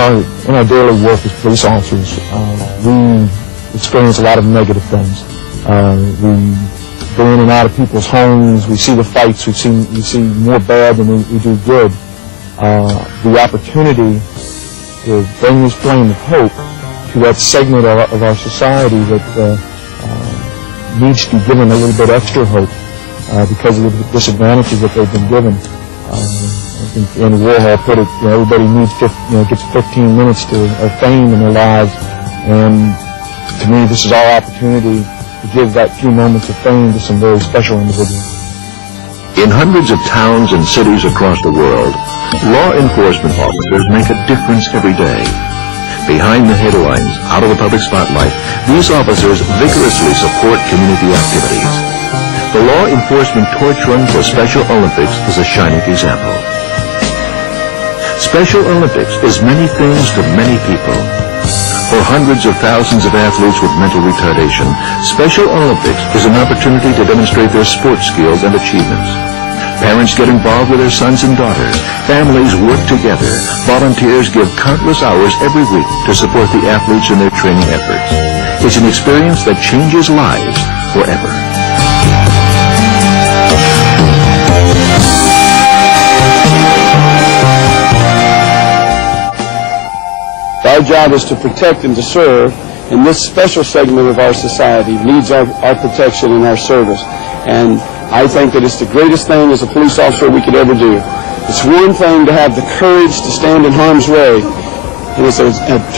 our daily work as police officers, we experience a lot of negative things. We go in and out of people's homes. We see the fights. We see more bad than we do good. The opportunity to bring this flame of hope to that segment of our society that needs to be given a little bit extra hope because of the disadvantages that they've been given. I think Andy Warhol put it, everybody needs gets 15 minutes of fame in their lives, and to me this is our opportunity to give that few moments of fame to some very special individuals. In hundreds of towns and cities across the world, law enforcement officers make a difference every day. Behind the headlines, out of the public spotlight, these officers vigorously support community activities. The law enforcement torch run for Special Olympics is a shining example. Special Olympics is many things to many people. For hundreds of thousands of athletes with mental retardation, Special Olympics is an opportunity to demonstrate their sports skills and achievements. Parents get involved with their sons and daughters. Families work together. Volunteers give countless hours every week to support the athletes in their training efforts. It's an experience that changes lives forever. Our job is to protect and to serve, and this special segment of our society needs our protection and our service. And I think that it's the greatest thing as a police officer we could ever do. It's one thing to have the courage to stand in harm's way, and it's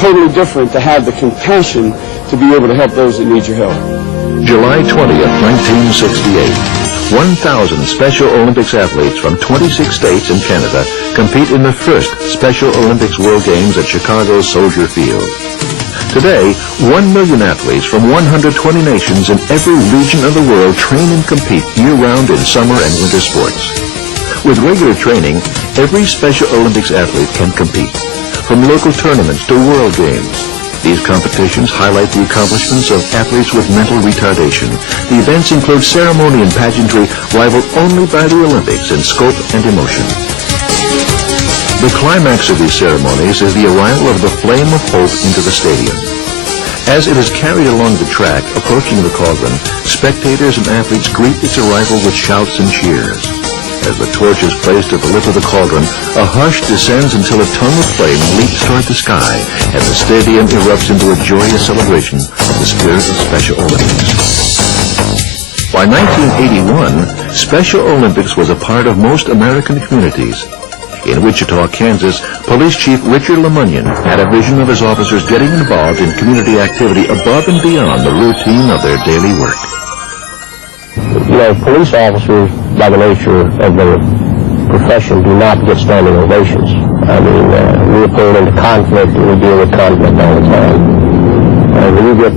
totally different to have the compassion to be able to help those that need your help. July 20th, 1968. 1,000 Special Olympics athletes from 26 states and Canada compete in the first Special Olympics World Games at Chicago's Soldier Field. Today, 1 million athletes from 120 nations in every region of the world train and compete year-round in summer and winter sports. With regular training, every Special Olympics athlete can compete, from local tournaments to World Games. These competitions highlight the accomplishments of athletes with mental retardation. The events include ceremony and pageantry rivaled only by the Olympics in scope and emotion. The climax of these ceremonies is the arrival of the flame of hope into the stadium. As it is carried along the track, approaching the cauldron, spectators and athletes greet its arrival with shouts and cheers. As the torch is placed at the lip of the cauldron, a hush descends until a tongue of flame leaps toward the sky, and the stadium erupts into a joyous celebration of the spirit of Special Olympics. By 1981, Special Olympics was a part of most American communities. In Wichita, Kansas, Police Chief Richard Lemunion had a vision of his officers getting involved in community activity above and beyond the routine of their daily work. Police officers, by the nature of their profession, do not get standing ovations. I mean, we are pulled into conflict, and we deal with conflict all the time. When you get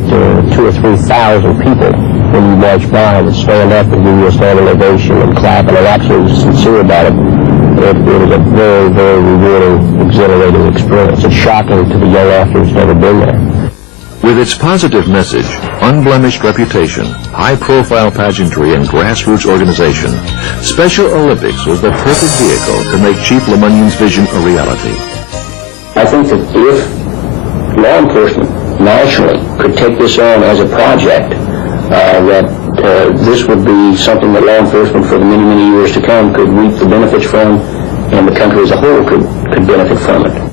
2,000 or 3,000 people when you march by that stand up and give you a standing ovation and clap and are absolutely sincere about it, it is a very, very rewarding, exhilarating experience. It's shocking to the young officers who've never been there. With its positive message, unblemished reputation, high-profile pageantry, and grassroots organization, Special Olympics was the perfect vehicle to make Chief Lemunion's vision a reality. I think that if law enforcement nationally could take this on as a project, that this would be something that law enforcement for the many, many years to come could reap the benefits from, and the country as a whole could benefit from it.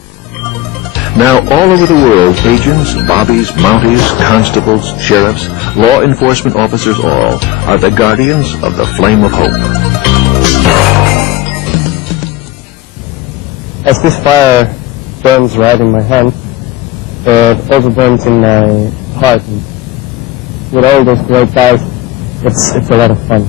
Now, all over the world, agents, bobbies, mounties, constables, sheriffs, law enforcement officers all are the guardians of the flame of hope. As this fire burns right in my hand, it also burns in my heart. And with all those great guys, it's a lot of fun.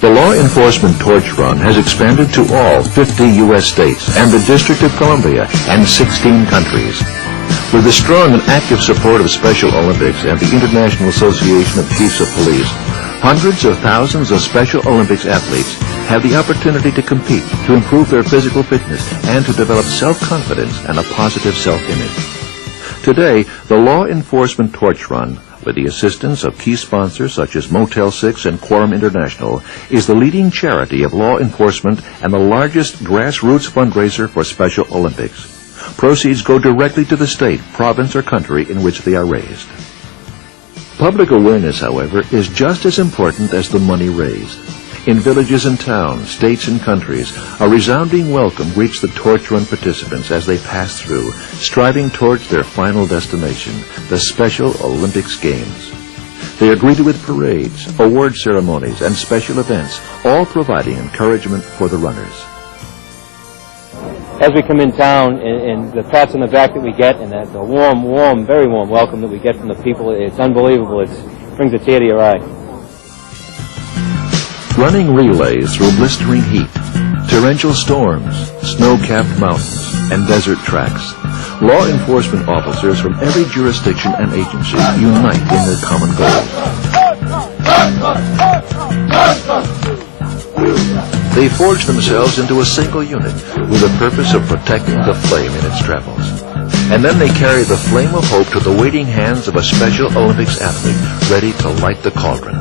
The law enforcement torch run has expanded to all 50 U.S. states and the District of Columbia and 16 countries. With the strong and active support of Special Olympics and the International Association of Chiefs of Police, hundreds of thousands of Special Olympics athletes have the opportunity to compete, to improve their physical fitness, and to develop self-confidence and a positive self-image. Today, the law enforcement torch run, with the assistance of key sponsors such as Motel 6 and Quorum International, is the leading charity of law enforcement and the largest grassroots fundraiser for Special Olympics. Proceeds go directly to the state, province, or country in which they are raised. Public awareness, however, is just as important as the money raised. In villages and towns, states and countries, a resounding welcome greets the torch run participants as they pass through, striving towards their final destination, the Special Olympics Games. They are greeted with parades, award ceremonies, and special events, all providing encouragement for the runners. As we come in town, and the pats on the back that we get, and the warm, very warm welcome that we get from the people, it's unbelievable. It brings a tear to your eye. Running relays through blistering heat, torrential storms, snow-capped mountains, and desert tracks, law enforcement officers from every jurisdiction and agency unite in their common goal. They forge themselves into a single unit with the purpose of protecting the flame in its travels. And then they carry the flame of hope to the waiting hands of a Special Olympics athlete ready to light the cauldron.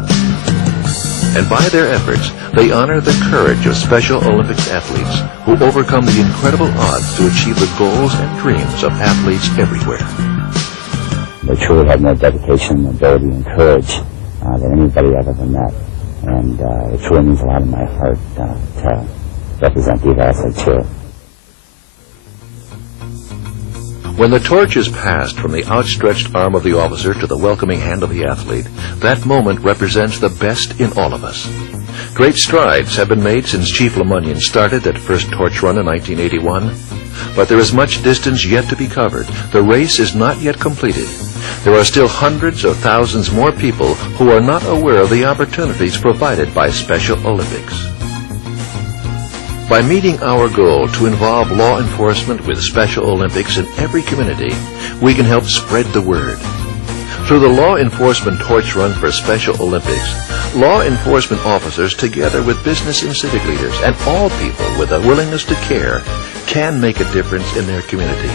And by their efforts, they honor the courage of Special Olympics athletes who overcome the incredible odds to achieve the goals and dreams of athletes everywhere. They truly have more dedication, ability, and courage than anybody I've ever met. And it truly means a lot in my heart to represent these athletes here. When the torch is passed from the outstretched arm of the officer to the welcoming hand of the athlete, that moment represents the best in all of us. Great strides have been made since Chief Lemunion started that first torch run in 1981, but there is much distance yet to be covered. The race is not yet completed. There are still hundreds of thousands more people who are not aware of the opportunities provided by Special Olympics. By meeting our goal to involve law enforcement with Special Olympics in every community, we can help spread the word. Through the Law Enforcement Torch Run for Special Olympics, law enforcement officers together with business and civic leaders and all people with a willingness to care can make a difference in their community.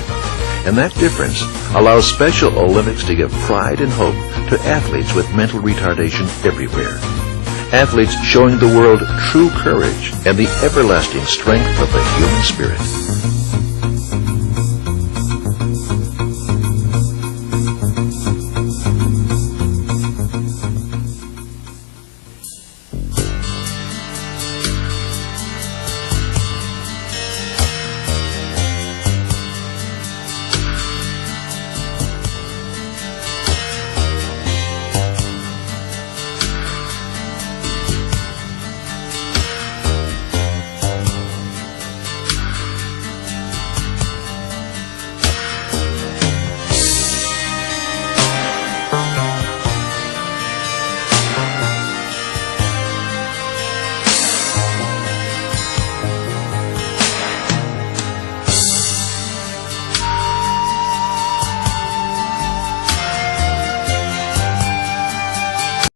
And that difference allows Special Olympics to give pride and hope to athletes with mental retardation everywhere. Athletes showing the world true courage and the everlasting strength of the human spirit.